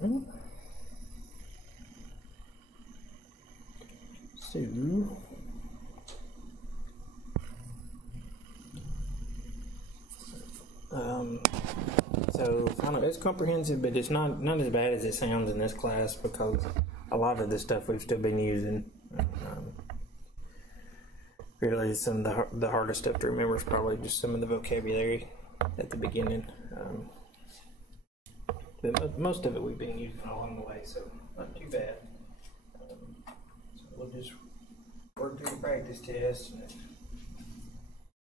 So I know it's comprehensive, but it's not as bad as it sounds in this class because a lot of the stuff we've still been using. Really, some of the hardest stuff to remember is probably just some of the vocabulary at the beginning. But most of it we've been using along the way, so not too bad. So we'll just work through the practice test.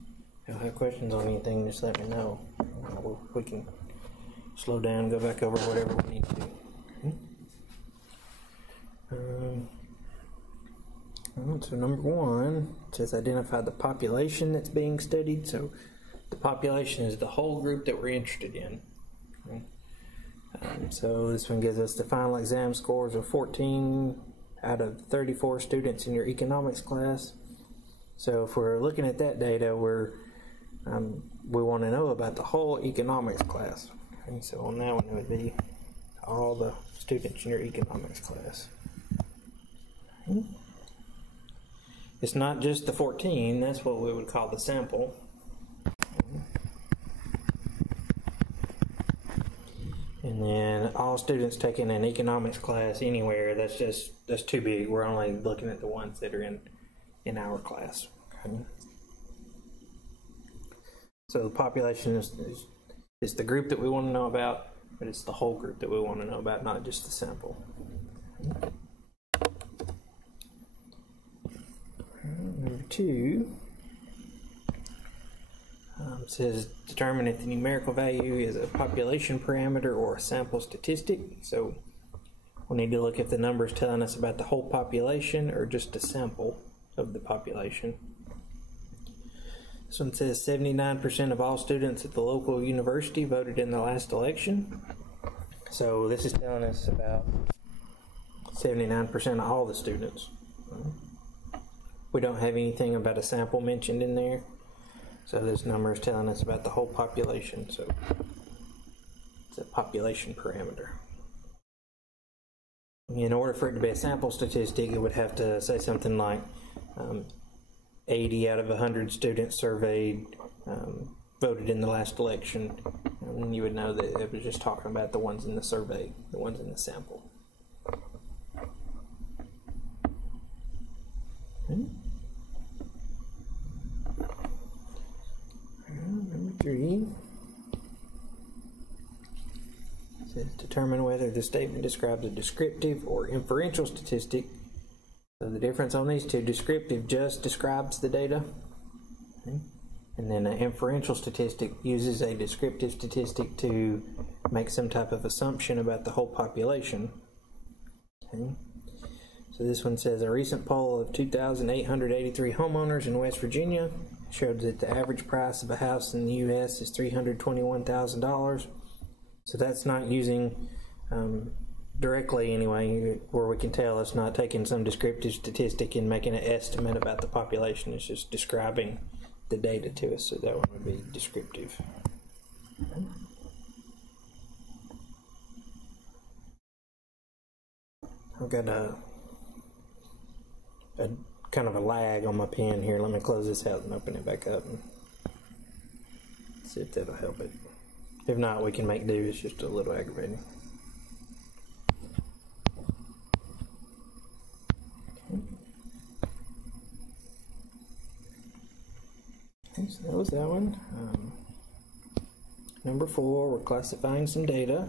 If you'll have questions on anything, just let me know. We can slow down, go back over whatever we need to. So number 1 says identify the population that's being studied. So the population is the whole group that we're interested in. So this one gives us the final exam scores of 14 out of 34 students in your economics class. So if we're looking at that data, we want to know about the whole economics class. Okay, so on that one it would be all the students in your economics class. Okay. It's not just the 14, that's what we would call the sample. And then all students taking an economics class anywhere, that's too big. We're only looking at the ones that are in our class. Okay. So the population is the group that we want to know about, but it's the whole group that we want to know about, not just the sample. Number 2 says determine if the numerical value is a population parameter or a sample statistic. So we need to look if the number is telling us about the whole population or just a sample of the population. This one says 79% of all students at the local university voted in the last election. So this is telling us about 79% of all the students. We don't have anything about a sample mentioned in there. So this number is telling us about the whole population. So it's a population parameter. In order for it to be a sample statistic, it would have to say something like 80 out of 100 students surveyed voted in the last election. And you would know that it was just talking about the ones in the survey, the ones in the sample. Okay. Number 3 says determine whether the statement describes a descriptive or inferential statistic. So the difference on these two, descriptive just describes the data, okay, and then an inferential statistic uses a descriptive statistic to make some type of assumption about the whole population. Okay. So this one says a recent poll of 2,883 homeowners in West Virginia showed that the average price of a house in the U.S. is $321,000. So that's not using directly anyway, where we can tell it's not taking some descriptive statistic and making an estimate about the population. It's just describing the data to us. So that one would be descriptive. Okay. I've got a kind of a lag on my pen here. Let me close this out and open it back up and see if that'll help it. If not, we can make do. It's just a little aggravating. Okay, so that was that one. Number 4, we're classifying some data.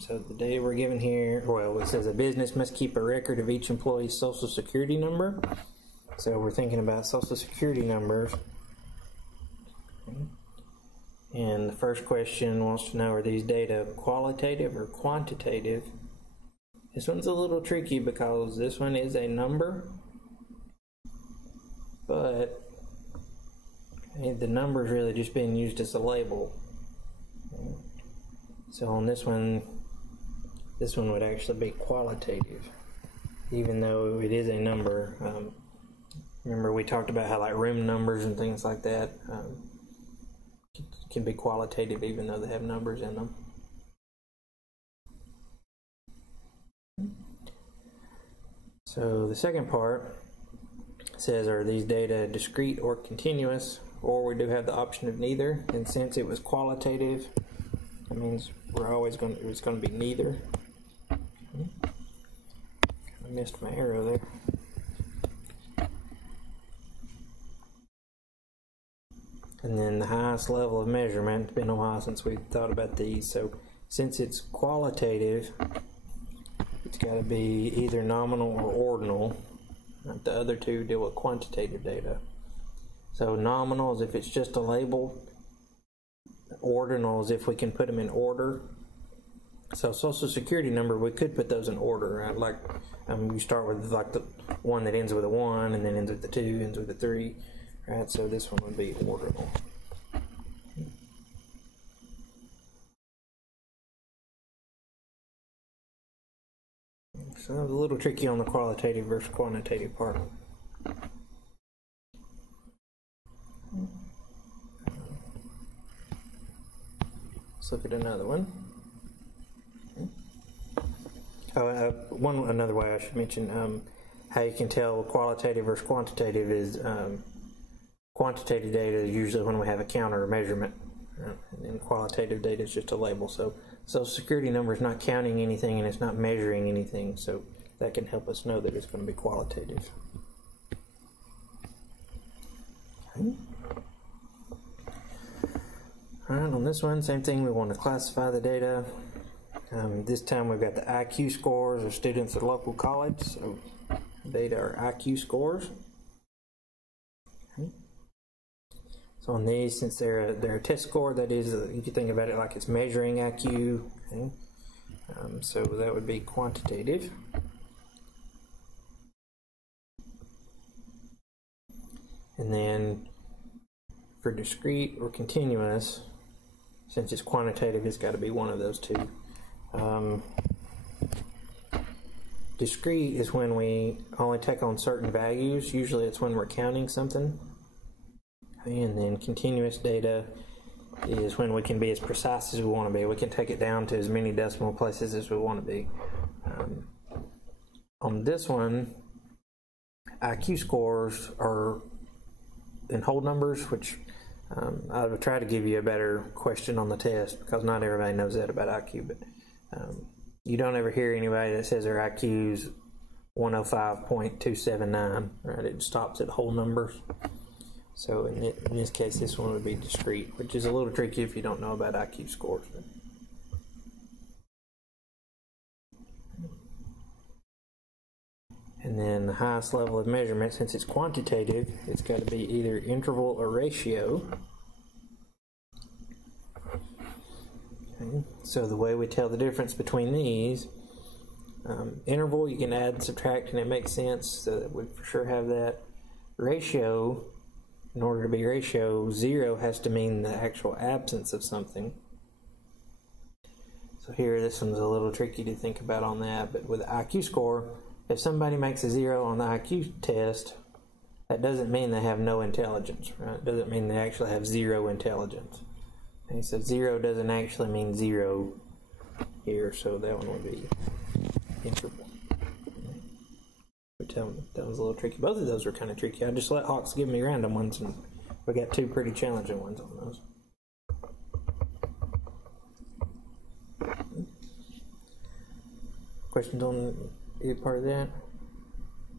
So the data we're given here, well, it says a business must keep a record of each employee's social security number. So we're thinking about social security numbers. Okay. And the first question wants to know, are these data qualitative or quantitative? This one's a little tricky because this one is a number, but the number is really just being used as a label. Okay. So on this one would actually be qualitative, even though it is a number. Remember we talked about how like room numbers and things like that can be qualitative even though they have numbers in them. So the second part says, are these data discrete or continuous? Or we do have the option of neither, and since it was qualitative, that means it's going to be neither. I missed my arrow there. And then the highest level of measurement, it's been a while since we thought about these, so since it's qualitative, it's got to be either nominal or ordinal. The other two deal with quantitative data. So nominal is if it's just a label. Ordinal is if we can put them in order. So Social Security number, we could put those in order, right? Like you start with like the one that ends with a 1, and then ends with the 2, ends with a 3, right? So this one would be ordinal. So that was a little tricky on the qualitative versus quantitative part. Let's look at another one. Another way I should mention how you can tell qualitative versus quantitative is quantitative data is usually when we have a count or a measurement, and qualitative data is just a label. So Social Security number is not counting anything and it's not measuring anything, so that can help us know that it's going to be qualitative. Okay. Alright, on this one, same thing, we want to classify the data. This time we've got the IQ scores of students at a local college, so data are IQ scores. Okay. So on these, since they're a test score, that is, you can think about it like it's measuring IQ. Okay. So that would be quantitative. And then for discrete or continuous, since it's quantitative, it's got to be one of those two. Discrete is when we only take on certain values. Usually it's when we're counting something. And then continuous data is when we can be as precise as we want to be. We can take it down to as many decimal places as we want to be. On this one, IQ scores are in whole numbers, which I would try to give you a better question on the test because not everybody knows that about IQ, but you don't ever hear anybody that says their IQ's 105.279, right? It stops at whole numbers. So in this case, this one would be discrete, which is a little tricky if you don't know about IQ scores. And then the highest level of measurement, since it's quantitative, it's got to be either interval or ratio. Okay. So the way we tell the difference between these, interval you can add and subtract and it makes sense, so that we for sure have that. Ratio, in order to be ratio, 0 has to mean the actual absence of something. So here, this one's a little tricky to think about on that, but with the IQ score, if somebody makes a 0 on the IQ test, that doesn't mean they have no intelligence, right? It doesn't mean they actually have 0 intelligence. Okay, so 0 doesn't actually mean 0 here, so that one would be interval. That was a little tricky. Both of those were kind of tricky. I just let Hawks give me random ones, and we got two pretty challenging ones on those. Questions on either part of that?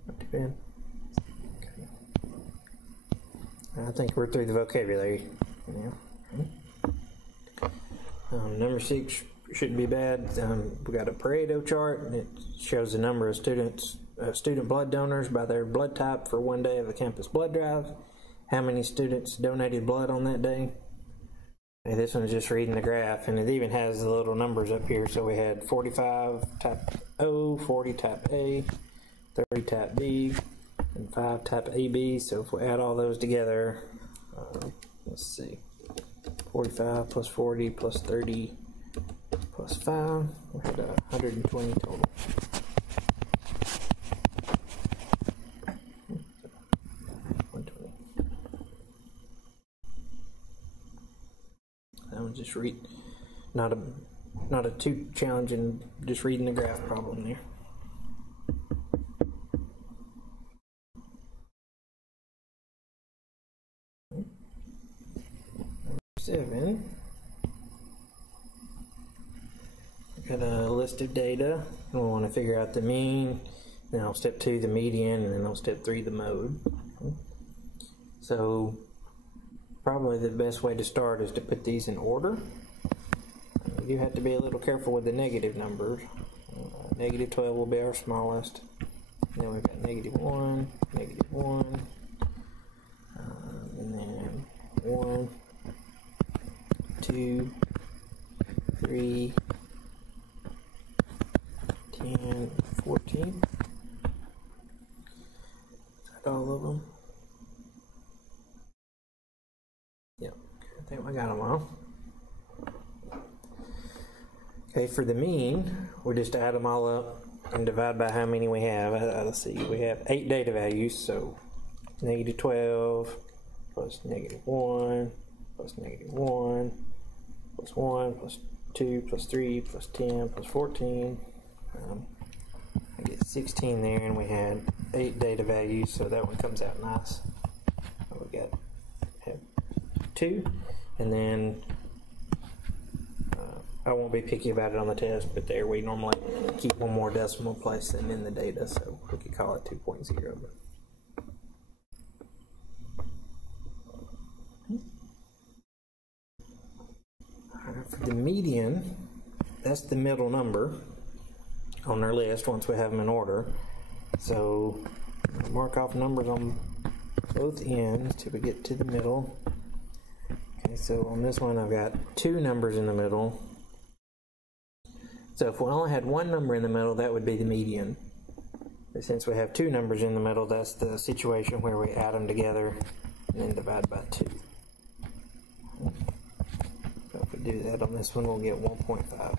Not too bad. Okay. I think we're through the vocabulary now. Number 6 shouldn't be bad. We got a Pareto chart, and it shows the number of student blood donors by their blood type for one day of the campus blood drive. How many students donated blood on that day? And this one is just reading the graph, and it even has the little numbers up here. So we had 45 type O, 40 type A, 30 type B, and 5 type AB. So if we add all those together, let's see, 45 plus 40 plus 30 plus 5, we had 120 total. That was just not a too challenging, just reading the graph problem there. 7, got a list of data, and we want to figure out the mean, then on step 2 the median, and then on step 3 the mode. So probably the best way to start is to put these in order. You do have to be a little careful with the negative numbers. Negative 12 will be our smallest. Then we've got negative 1, and then 1, 2, 3, 10, 14. Is that all of them? Yep, I think we got them all. Okay, for the mean, we just add them all up and divide by how many we have. Let's see, we have 8 data values, so negative 12 plus negative 1 plus negative 1 plus 1 plus 2 plus 3 plus 10 plus 14. I get 16 there, and we had 8 data values, so that one comes out nice. We have 2, and then I won't be picky about it on the test, but there we normally keep one more decimal place than in the data, so we could call it 2.0. For the median, that's the middle number on our list once we have them in order. So mark off numbers on both ends till we get to the middle. Okay, so on this one I've got 2 numbers in the middle. So if we only had 1 number in the middle, that would be the median. But since we have 2 numbers in the middle, that's the situation where we add them together and then divide by 2. So if we do that on this one, we'll get 1.5.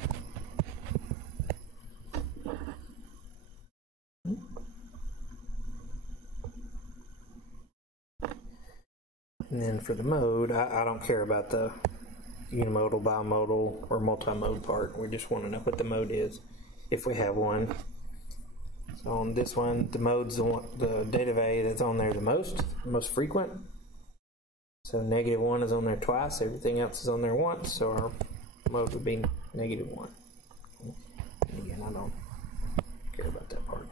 And then for the mode, I don't care about the unimodal, bimodal, or multimode part. We just want to know what the mode is, if we have one. So on this one, the mode's the data value that's on there the most frequent. So negative 1 is on there twice, everything else is on there once, so our mode would be negative 1. And again, I don't care about that part.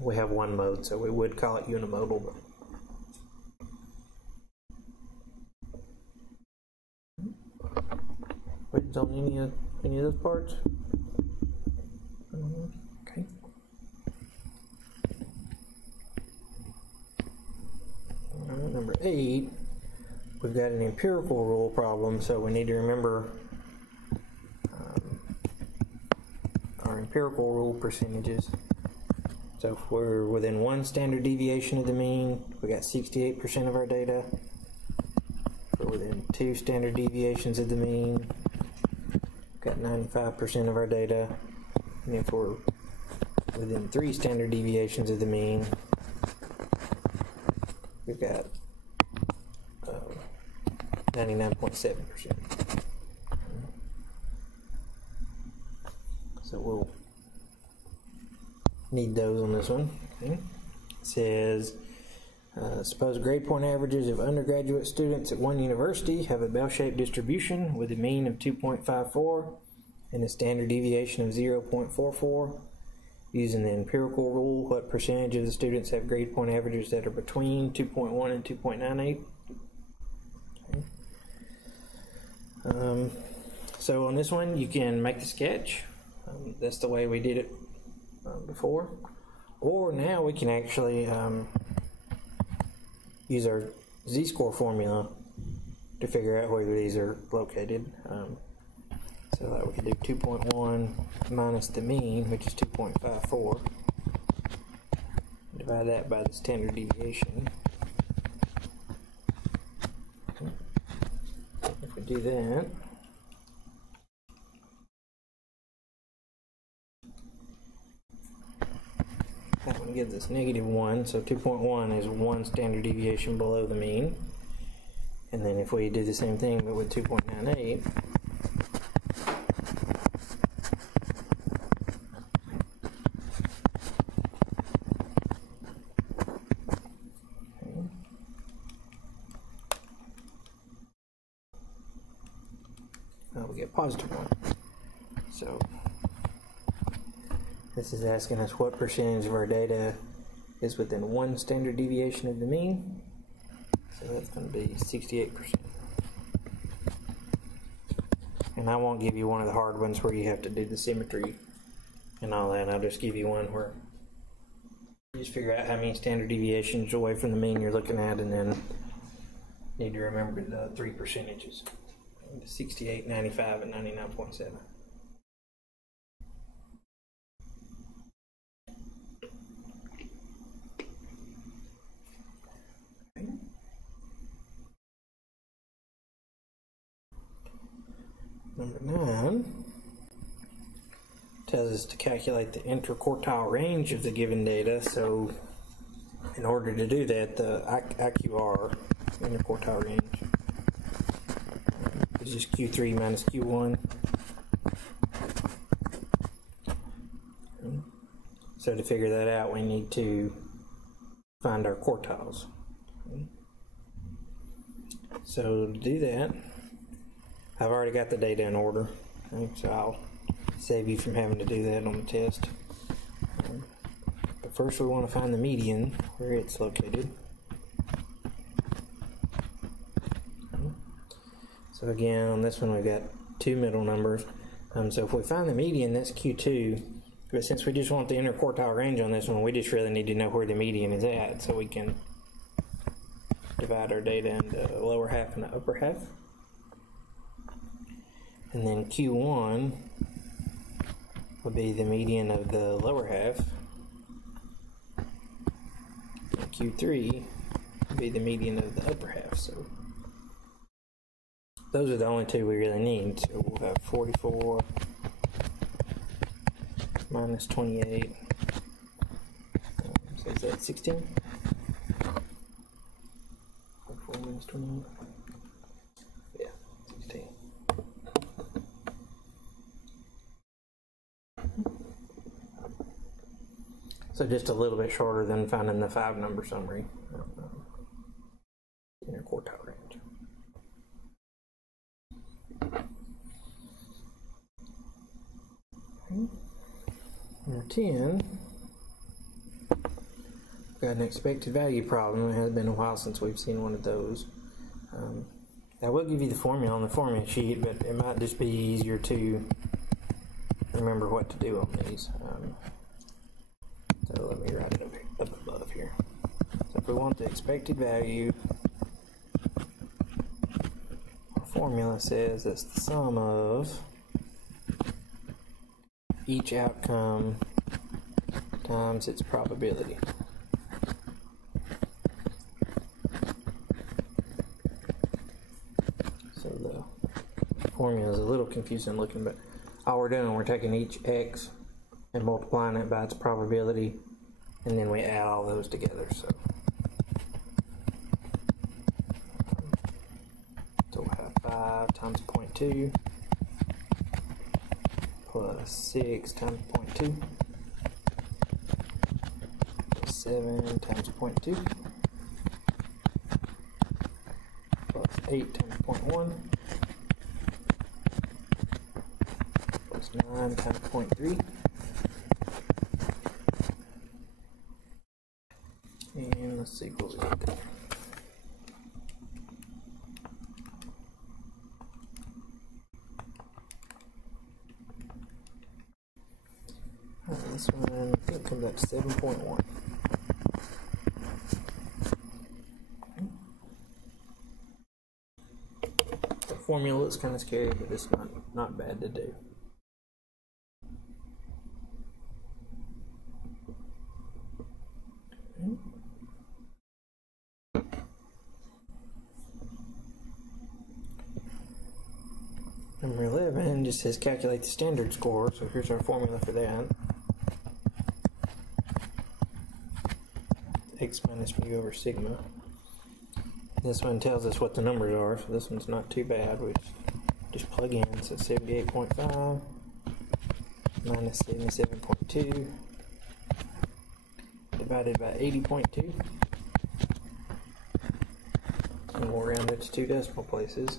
We have 1 mode, so we would call it unimodal, but on any of those parts? Okay. Number 8, we've got an empirical rule problem, so we need to remember our empirical rule percentages. So if we're within 1 standard deviation of the mean, we got 68% of our data. If we're within 2 standard deviations of the mean, got 95% of our data, and if we're within 3 standard deviations of the mean, we've got 99.7%. So we'll need those on this one. Okay. It says, suppose grade point averages of undergraduate students at one university have a bell-shaped distribution with a mean of 2.54 and a standard deviation of 0.44. Using the empirical rule, what percentage of the students have grade point averages that are between 2.1 and 2.98? Okay. So on this one, you can make the sketch. That's the way we did it before. Or now we can actually use our z-score formula to figure out where these are located. So that we can do 2.1 minus the mean, which is 2.54. Divide that by the standard deviation. If we do that, that one gives us -1, so 2.1 is 1 standard deviation below the mean. And then if we do the same thing but with 2.98, we get positive 1. So this is asking us what percentage of our data is within 1 standard deviation of the mean. So that's going to be 68%. And I won't give you one of the hard ones where you have to do the symmetry and all that. I'll just give you one where you just figure out how many standard deviations away from the mean you're looking at, and then need to remember the 3 percentages: 68, 95, and 99.7. Number 9 tells us to calculate the interquartile range of the given data. So in order to do that, the IQR, interquartile range, is just Q3 minus Q1. So to figure that out, we need to find our quartiles. So to do that, I've already got the data in order, so I'll save you from having to do that on the test. But first we want to find the median, where it's located. So again, on this one we've got 2 middle numbers. So if we find the median, that's Q2. But since we just want the interquartile range on this one, we just really need to know where the median is at, so we can divide our data into the lower half and the upper half. And then Q1 would be the median of the lower half. And Q3 would be the median of the upper half. So those are the only two we really need. So we'll have 44 minus 28. So is that 16? 44 minus 28. Yeah, 16. So just a little bit shorter than finding the 5-number summary interquartile range. Number 10, we've got an expected value problem. It has been a while since we've seen one of those. I will give you the formula on the formula sheet, but it might just be easier to remember what to do on these. So let me write it up above here. So if we want the expected value, our formula says it's the sum of each outcome times its probability. So the formula is a little confusing looking, but all we're doing, we're taking each x and multiplying it by its probability, and then we add all those together. So we'll have 5 times 0.2 plus 6 times 0.2 plus 7 times 0.2 plus 8 times 0.1 plus 9 times 0.3. And let's see what we got there. This one, I think it comes out to 7.1. The formula looks kind of scary, but it's not bad to do. Number 11 just says calculate the standard score, so here's our formula for that. X minus mu over sigma. This one tells us what the numbers are, so this one's not too bad. We just plug in, so 78.5 minus 77.2 divided by 80.2, and we'll round it to 2 decimal places.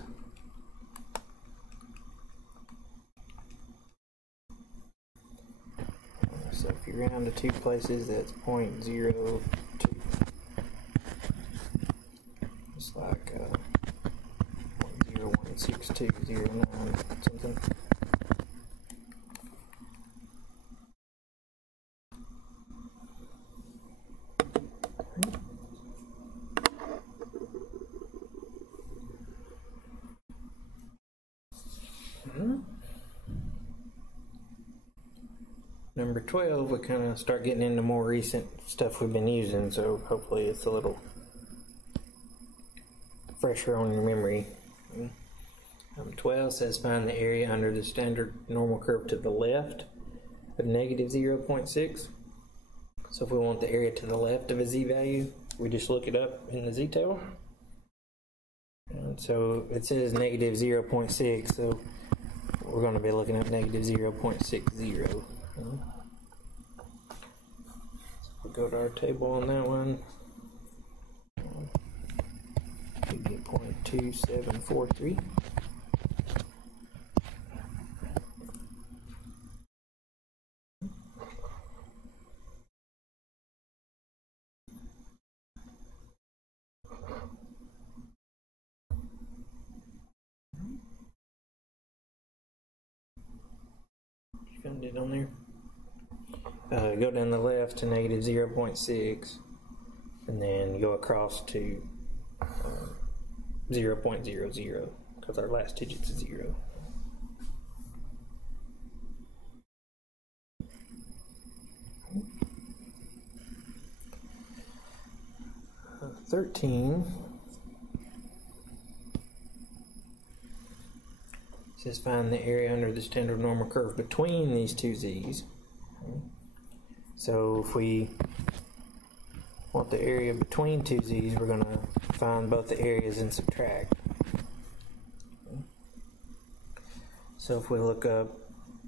round to two places, that's 0.02. It's like 0.016209 something. Number 12, we kind of start getting into more recent stuff we've been using, so hopefully it's a little fresher on your memory. 12 says find the area under the standard normal curve to the left of negative 0.6. So if we want the area to the left of a z-value, we just look it up in the z-table. And so it says negative 0.6, so we're going to be looking at negative 0.60. We'll go to our table on that one. We get 0.2743. You found it on there? Go down the left to negative 0.6 and then go across to 0.00 because our last digit's a 0. Uh, 13 says find the area under the standard normal curve between these two z's. So if we want the area between two z's, we're going to find both the areas and subtract. So if we look up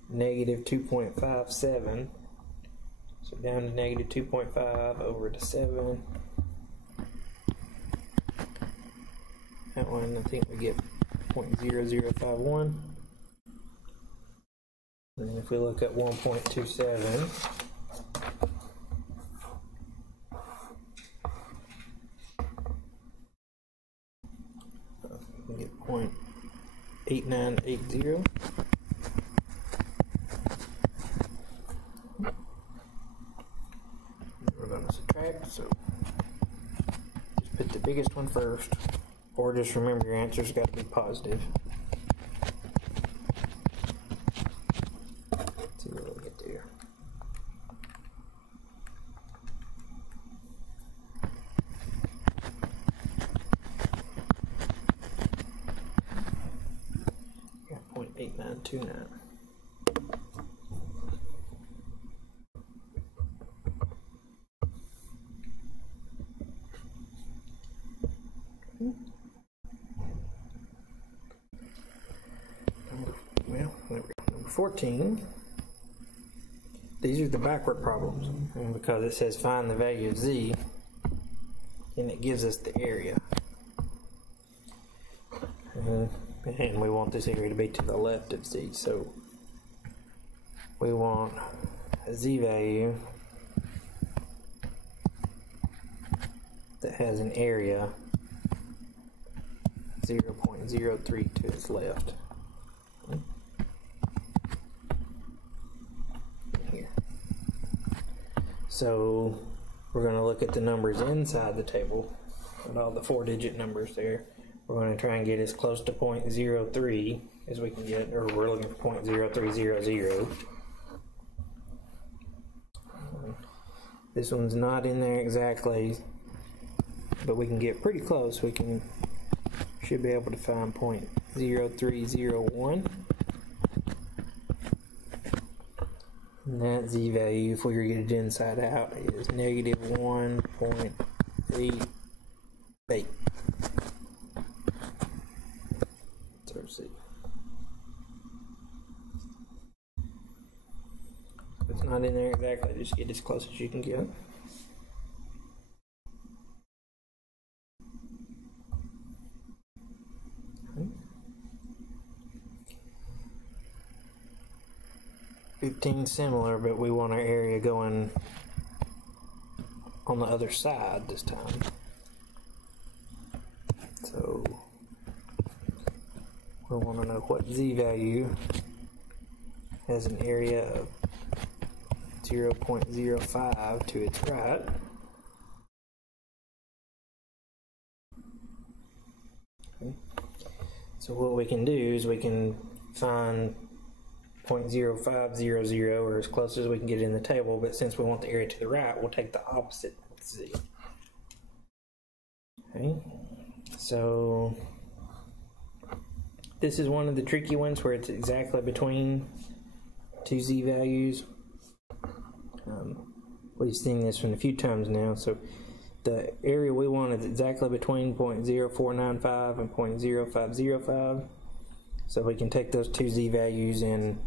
negative 2.57, so down to negative 2.5 over to 7, that one I think we get 0.0051. And if we look at 1.27, we get 0.8980. We're going to subtract, so just put the biggest one first, or just remember your answer's got to be positive. Let's see what we get there. Got 0.8929. Number 14. These are the backward problems, and because it says find the value of z, and it gives us the area. And we want this area to be to the left of z, so we want a z value that has an area 0.03 to its left. Here. So we're going to look at the numbers inside the table, and all the 4-digit numbers there. We're going to try and get as close to 0.03 as we can get, or we're looking for 0.0300. This one's not in there exactly, but we can get pretty close. We should be able to find 0.0301. And that z value, if we were to get it inside out, is negative 1.88. That's our z. It's not in there exactly, just get as close as you can get. 15 similar, but we want our area going on the other side this time. So we want to know what z-value has an area of 0.05 to its right. Okay. So what we can do is we can find 0.0500, or as close as we can get in the table, but since we want the area to the right, we'll take the opposite z. Okay, so this is one of the tricky ones where it's exactly between two z values. We've seen this one a few times now. So the area we want is exactly between 0.0495 and 0.0505. So we can take those two z values and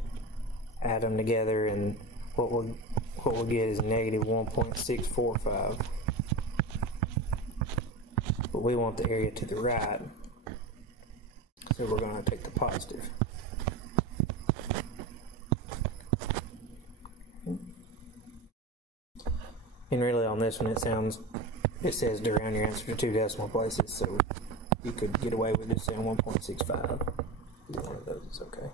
add them together, and what we'll get is negative 1.645. But we want the area to the right, so we're going to take the positive. And really on this one it says to round your answer to 2 decimal places, so you could get away with just saying 1.65. Either one of those is okay.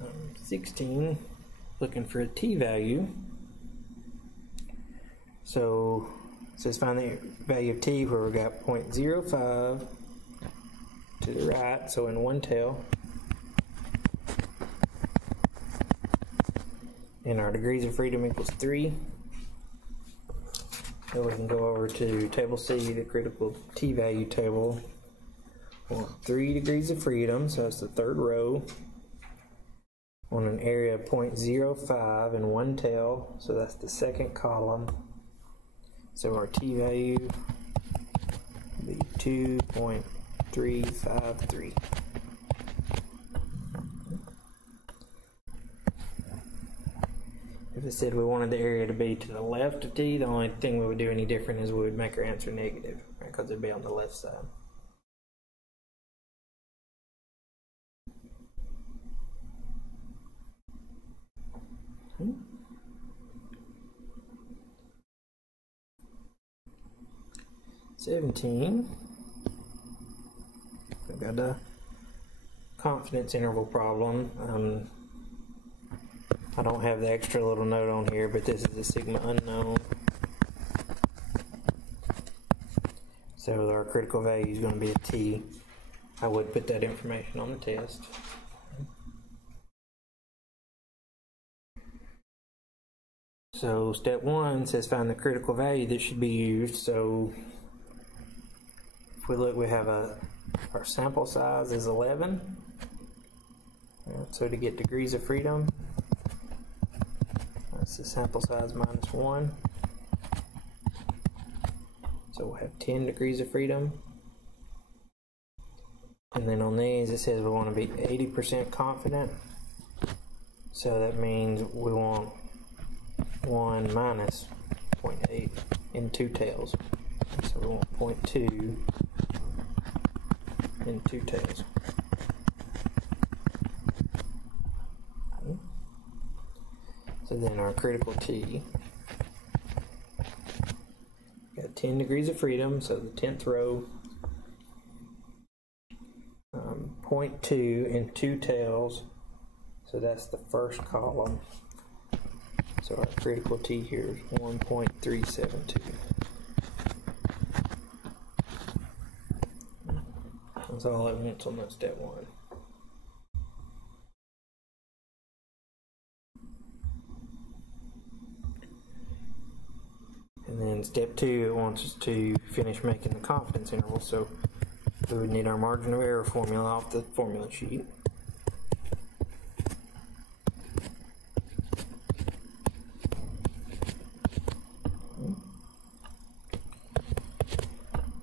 Um, 16. Looking for a t-value. So it says find the value of t where we got 0.05 to the right, so in one tail, and our degrees of freedom equals 3. So we can go over to table C, the critical t-value table. We want 3 degrees of freedom, so that's the third row, on an area of 0.05 in one tail, so that's the second column. So our t-value will be 2.353. If it said we wanted the area to be to the left of t, the only thing we would do any different is we would make our answer negative, right? Because it'd be on the left side. Okay. 17. We've got a confidence interval problem. I don't have the extra little note on here, but this is a sigma unknown. So our critical value is going to be a t. I would put that information on the test. So step 1 says find the critical value that should be used. So if we look, we have our sample size is 11. So to get degrees of freedom, that's the sample size minus 1. So we'll have 10 degrees of freedom. And then on these it says we want to be 80% confident. So that means we want 1 minus 0.8 in 2 tails. So we want 0.2 in 2 tails. Okay. So then our critical t, got 10 degrees of freedom, so the 10th row, 0.2 in 2 tails, so that's the first column. So our critical t here is 1.372. That's all it wants on that step 1. And then step 2, it wants us to finish making the confidence interval, so we would need our margin of error formula off the formula sheet.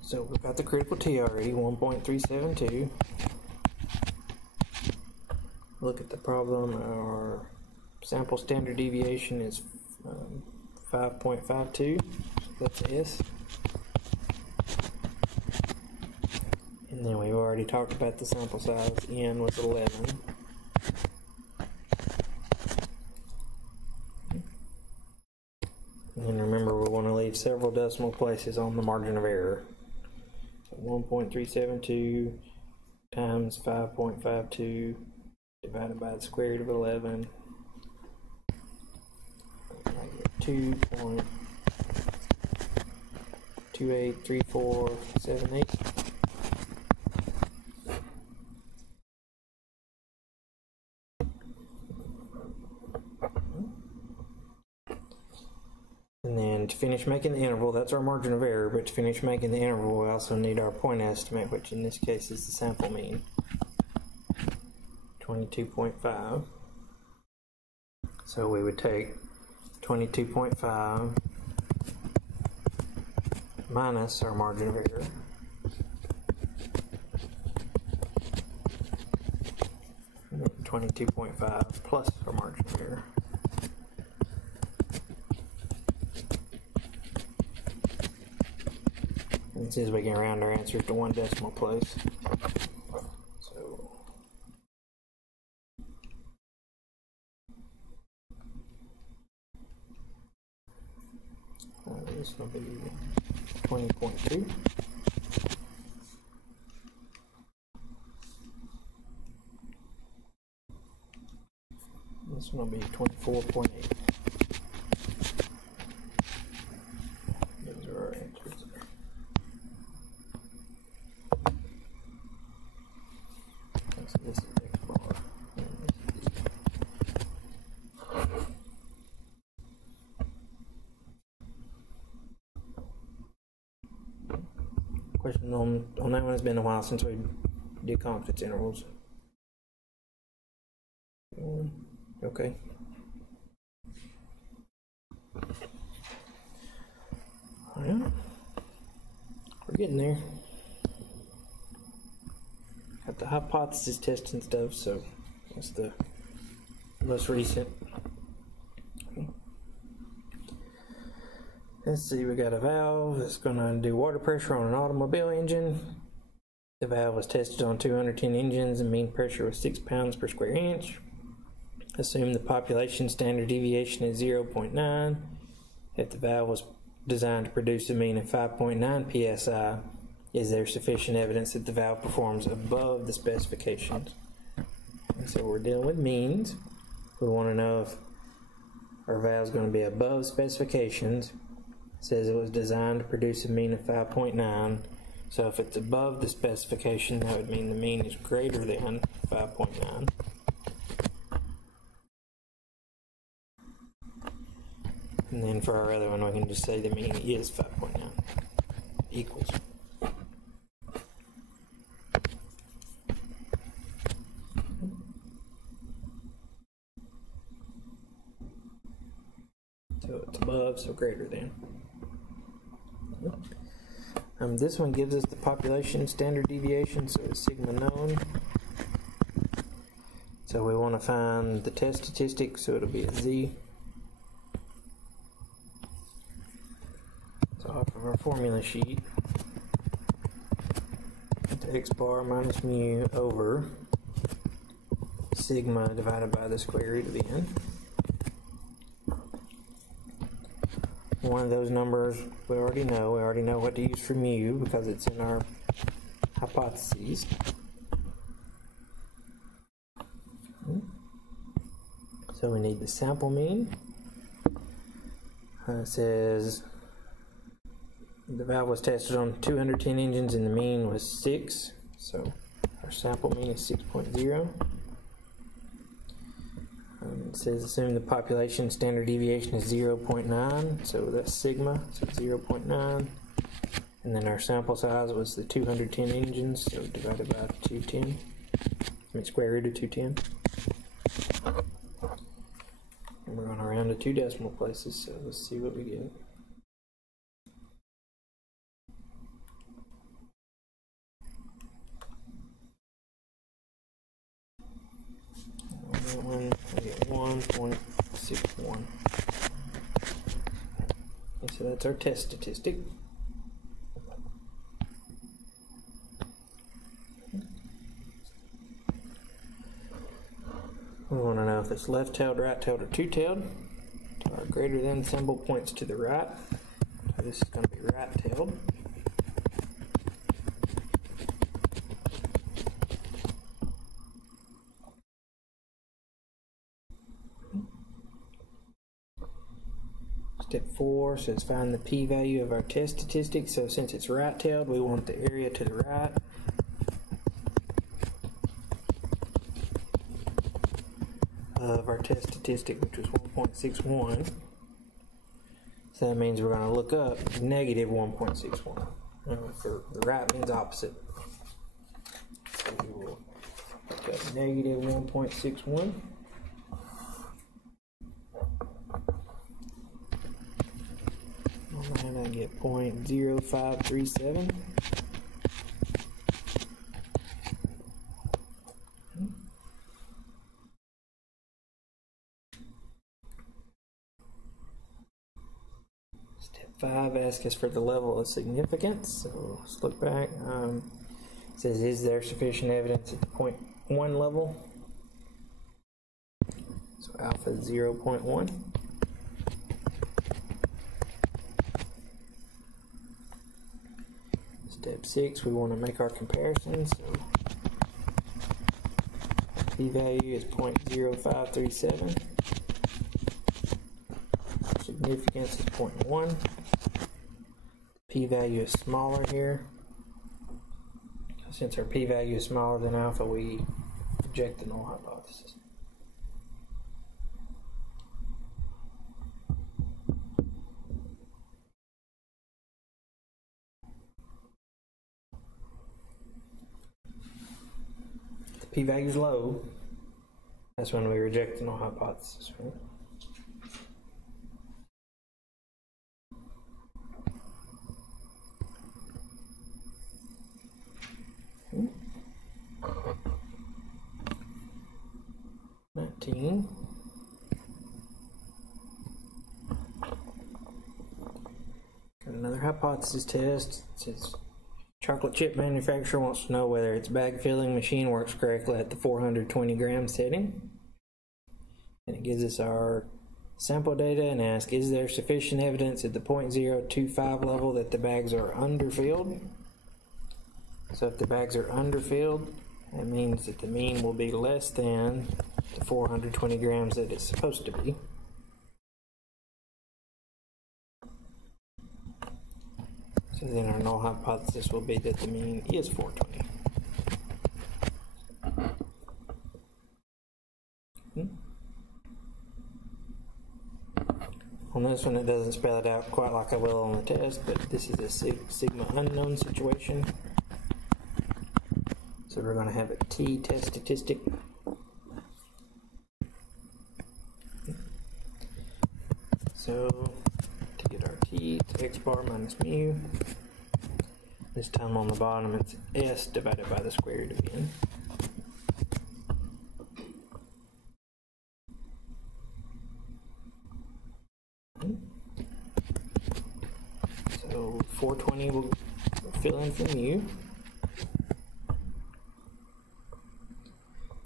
So we've got the critical t already, 1.372. look at the problem. Our sample standard deviation is 5.52. That's S. And then we've already talked about the sample size. N was 11. And remember, we want to leave several decimal places on the margin of error. So 1.372 times 5.52 divided by the square root of 11. I get 2.283478. And then to finish making the interval, that's our margin of error, but to finish making the interval, we also need our point estimate, which in this case is the sample mean, 22.5. So we would take 22.5 minus our margin of error, and then 22.5 plus our margin of error. It says we can round our answers to one decimal place. So this will be 20.2. This one will be 24.8. Those are our answers there. So this is X bar. Question on that one. Has been a while since we did confidence intervals. Okay. Well, we're getting there. Got the hypothesis test and stuff, so that's the most recent. Okay. Let's see, we got a valve that's going to do water pressure on an automobile engine. The valve was tested on 210 engines and mean pressure was 6 pounds per square inch. Assume the population standard deviation is 0.9. If the valve was designed to produce a mean of 5.9 psi, is there sufficient evidence that the valve performs above the specifications? And so we're dealing with means. We want to know if our valve is going to be above specifications. It says it was designed to produce a mean of 5.9. So if it's above the specification, that would mean the mean is greater than 5.9. And then for our other one, we can just say the mean is 5.9 equals. So it's above, so greater than. This one gives us the population standard deviation, so it's sigma known. So we want to find the test statistic, so it'll be a z. So off of our formula sheet, the x bar minus mu over sigma divided by the square root of n. One of those numbers we already know. We already know what to use for mu because it's in our hypotheses. So we need the sample mean. It says the valve was tested on 210 engines and the mean was 6. So our sample mean is 6.0. It says assume the population standard deviation is 0.9, so that's sigma, so 0.9. And then our sample size was the 210 engines, so divided by 210. I mean square root of 210. And we're going to round to 2 decimal places, so let's see what we get. I get 1.61. Okay, so that's our test statistic. We want to know if it's left-tailed, right-tailed, or two-tailed. Our greater than symbol points to the right. So this is going to be right-tailed. Step 4 says find the p-value of our test statistic. So since it's right-tailed, we want the area to the right. Of our test statistic, which was 1.61. So that means we're going to look up negative 1.61. For the right means opposite. So we will look up negative 1.61. And I get 0.0537. Step 5 asks us for the level of significance. So let's look back. It says, is there sufficient evidence at the 0.1 level? So alpha is 0.1. Step 6, we want to make our comparison. So p-value is 0.0537. Significance is 0.1. P-value is smaller here. Since our p-value is smaller than alpha, we reject the null hypothesis. If the p-value is low, that's when we reject the null hypothesis, right? Got another hypothesis test. It says chocolate chip manufacturer wants to know whether its bag filling machine works correctly at the 420 gram setting. And it gives us our sample data and asks, is there sufficient evidence at the 0.025 level that the bags are underfilled? So if the bags are underfilled, that means that the mean will be less than the 420 grams that it's supposed to be. So then our null hypothesis will be that the mean is 420. On this one, it doesn't spell it out quite like I will on the test, but this is a sigma unknown situation. So we're going to have a t test statistic. So to get our t, it's x bar minus mu. This time on the bottom it's s divided by the square root of n. So 420 will fill in for mu.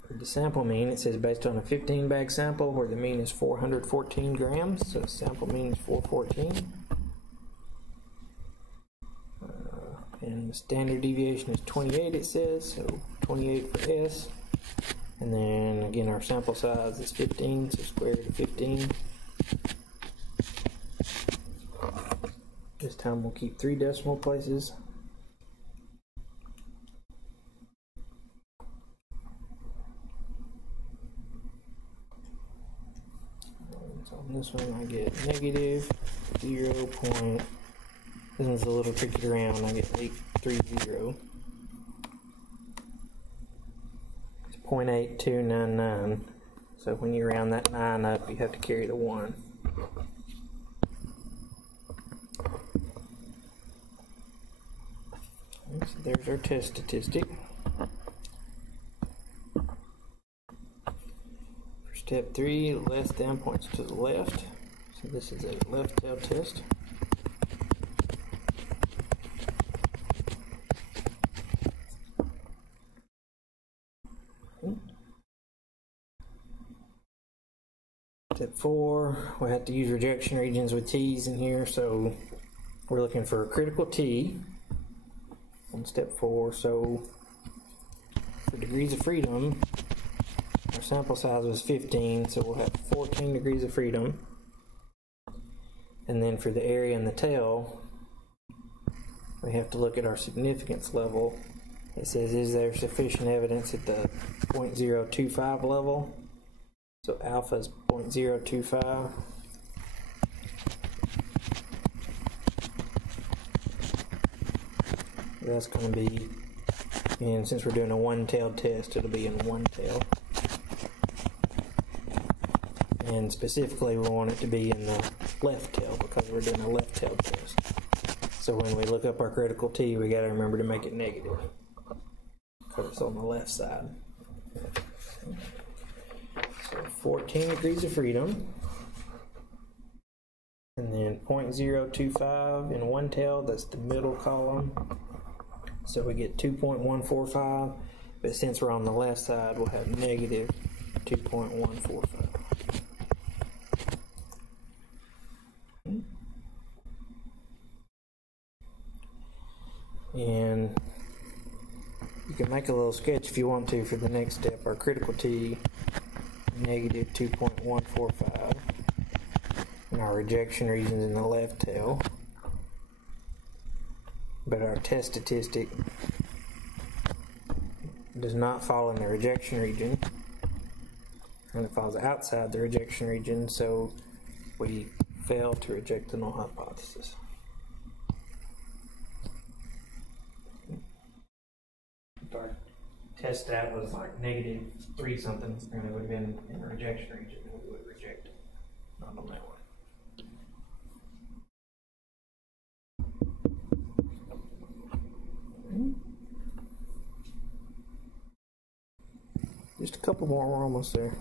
For the sample mean, it says based on a 15 bag sample where the mean is 414 grams, so sample mean is 414. And the standard deviation is 28, it says, so 28 for S. And then again, our sample size is 15, so square root of 15. This time we'll keep 3 decimal places. So on this one I get negative 0. This one's a little tricky to round. I get 830. It's 0.8299. So when you round that 9 up, you have to carry the 1. So there's our test statistic. For Step 3, less than points to the left. So this is a left tail test. Step 4, we have to use rejection regions with T's in here, so we're looking for a critical T on step 4. So for degrees of freedom, our sample size was 15, so we'll have 14 degrees of freedom. And then for the area and the tail, we have to look at our significance level. It says, is there sufficient evidence at the 0.025 level? So alpha is 0.025. That's going to be, and since we're doing a one-tailed test, it'll be in one tail. And specifically we want it to be in the left tail because we're doing a left tailed test. So when we look up our critical T, we got to remember to make it negative because it's on the left side. So 14 degrees of freedom, and then 0.025 in one tail, that's the middle column. So we get 2.145, but since we're on the left side, we'll have negative 2.145. And you can make a little sketch if you want to for the next step. Our critical T, negative 2.145, and our rejection regions in the left tail. But our test statistic does not fall in the rejection region, and it falls outside the rejection region, so we fail to reject the null hypothesis. If our test stat was like negative 3 something, and it would have been in the rejection region, and we would reject it. Not on that one. Just a couple more, we're almost there.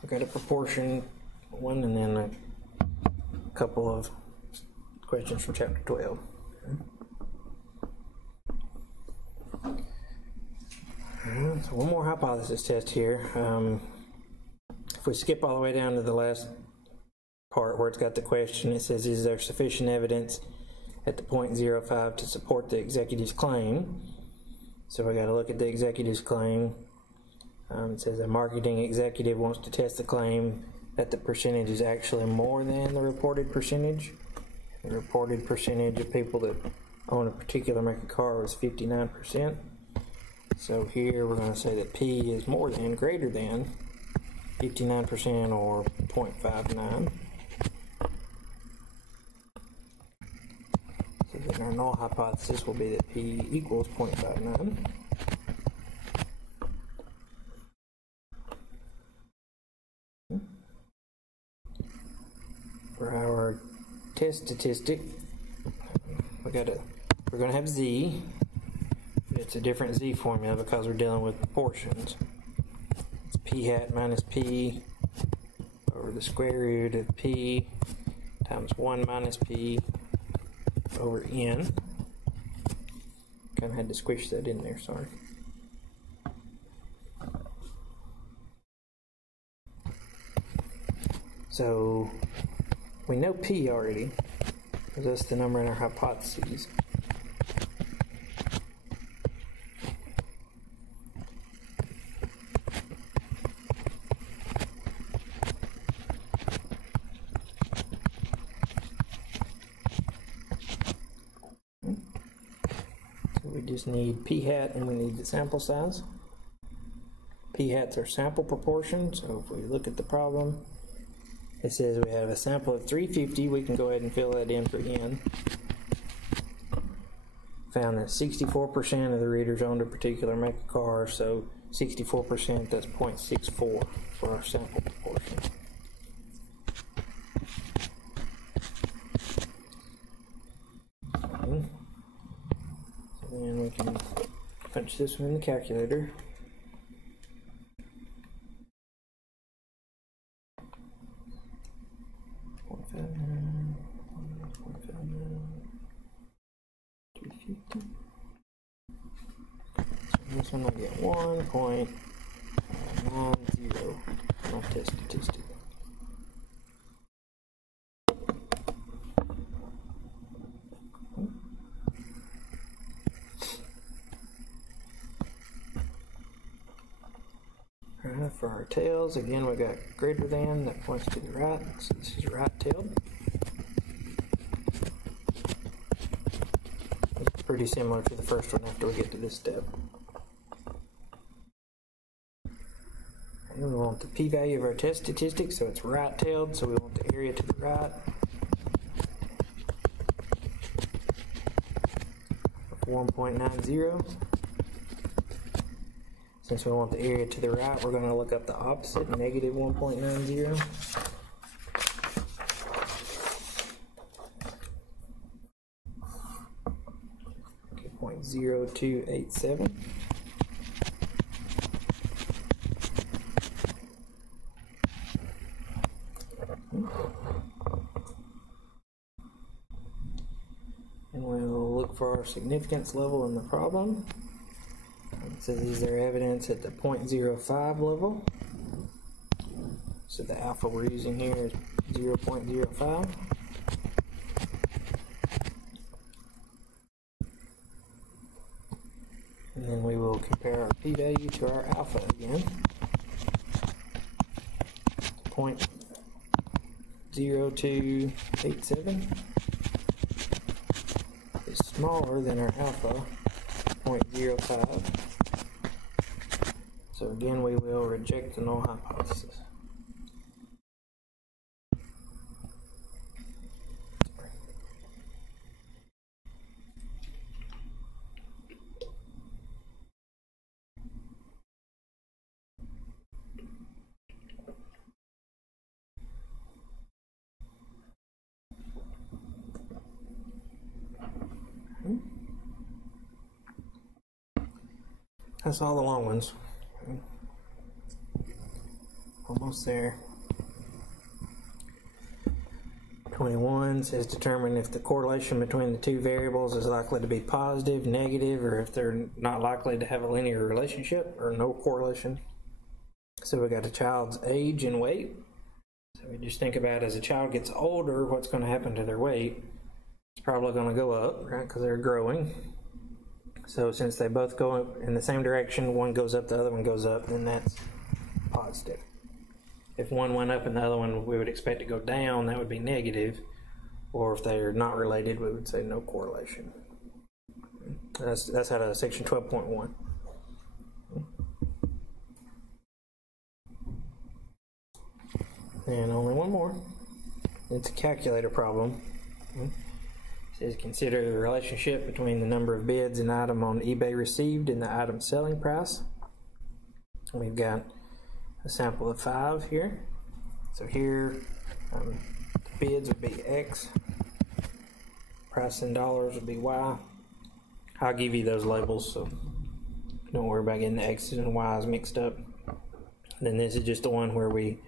I've got a proportion one and then a couple of questions from chapter 12. So one more hypothesis test here. If we skip all the way down to the last part where it's got the question, it says, is there sufficient evidence at the 0.05 to support the executive's claim? So we got to look at the executive's claim. It says a marketing executive wants to test the claim that the percentage is actually more than the reported percentage. The reported percentage of people that own a particular make of car was 59%. So here we're going to say that P is more than, greater than 59% or 0.59. So then our null hypothesis will be that P equals 0.59. For our test statistic, we're going to have Z. It's a different Z formula because we're dealing with proportions. It's P hat minus P over the square root of P times 1 minus P over N. Kind of had to squish that in there, sorry. So we know P already, because that's the number in our hypotheses. We just need P hat and we need the sample size. P hat's our sample proportion, so if we look at the problem, it says we have a sample of 350. We can go ahead and fill that in for N. Found that 64% of the readers owned a particular make of car, so 64%, that's 0.64 for our sample proportion. Okay. So then we can punch this one in the calculator. This one I get 1.90 my test statistic. Alright, for our tails, again we got greater than that points to the right, so this is right-tailed. It's pretty similar to the first one after we get to this step. And we want the p-value of our test statistic, so it's right-tailed, so we want the area to the right. 1.90. Since we want the area to the right, we're going to look up the opposite, negative 1.90. Okay, 0.0287. And we'll look for our significance level in the problem. It says, is there evidence at the 0.05 level? So the alpha we're using here is 0.05. And then we will compare our p-value to our alpha again. 0.0287 is smaller than our alpha, 0.05. So again, we will reject the null hypothesis. That's all the long ones. Almost there. 21 says determine if the correlation between the two variables is likely to be positive, negative, or if they're not likely to have a linear relationship or no correlation. So we got a child's age and weight. So we just think about as a child gets older, what's going to happen to their weight? It's probably going to go up, right? Because they're growing. So since they both go in the same direction, one goes up, the other one goes up, then that's positive. If one went up and the other one we would expect to go down, that would be negative. Or if they're not related, we would say no correlation. That's out of section 12.1. And only one more. It's a calculator problem. It says consider the relationship between the number of bids an item on eBay received and the item's selling price. We've got a sample of 5 here. So here, the bids would be X, price in dollars would be Y. I'll give you those labels, so don't worry about getting the X's and Y's mixed up. And then this is just the one where we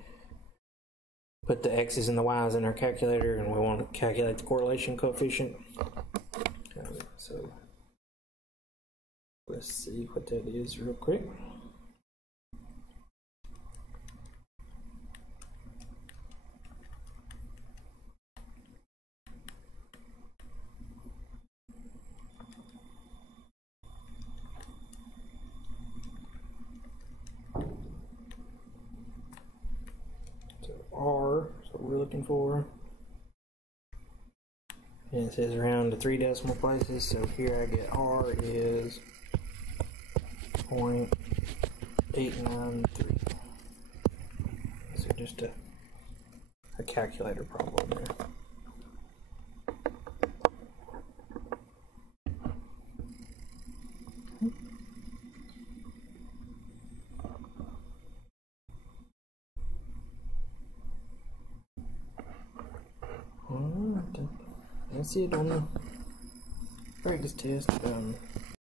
put the X's and the Y's in our calculator and we want to calculate the correlation coefficient. So let's see what that is real quick. R, so what we're looking for. And it says around to 3 decimal places, so here I get R is 0.893. So just a calculator problem there. I see it on the practice test.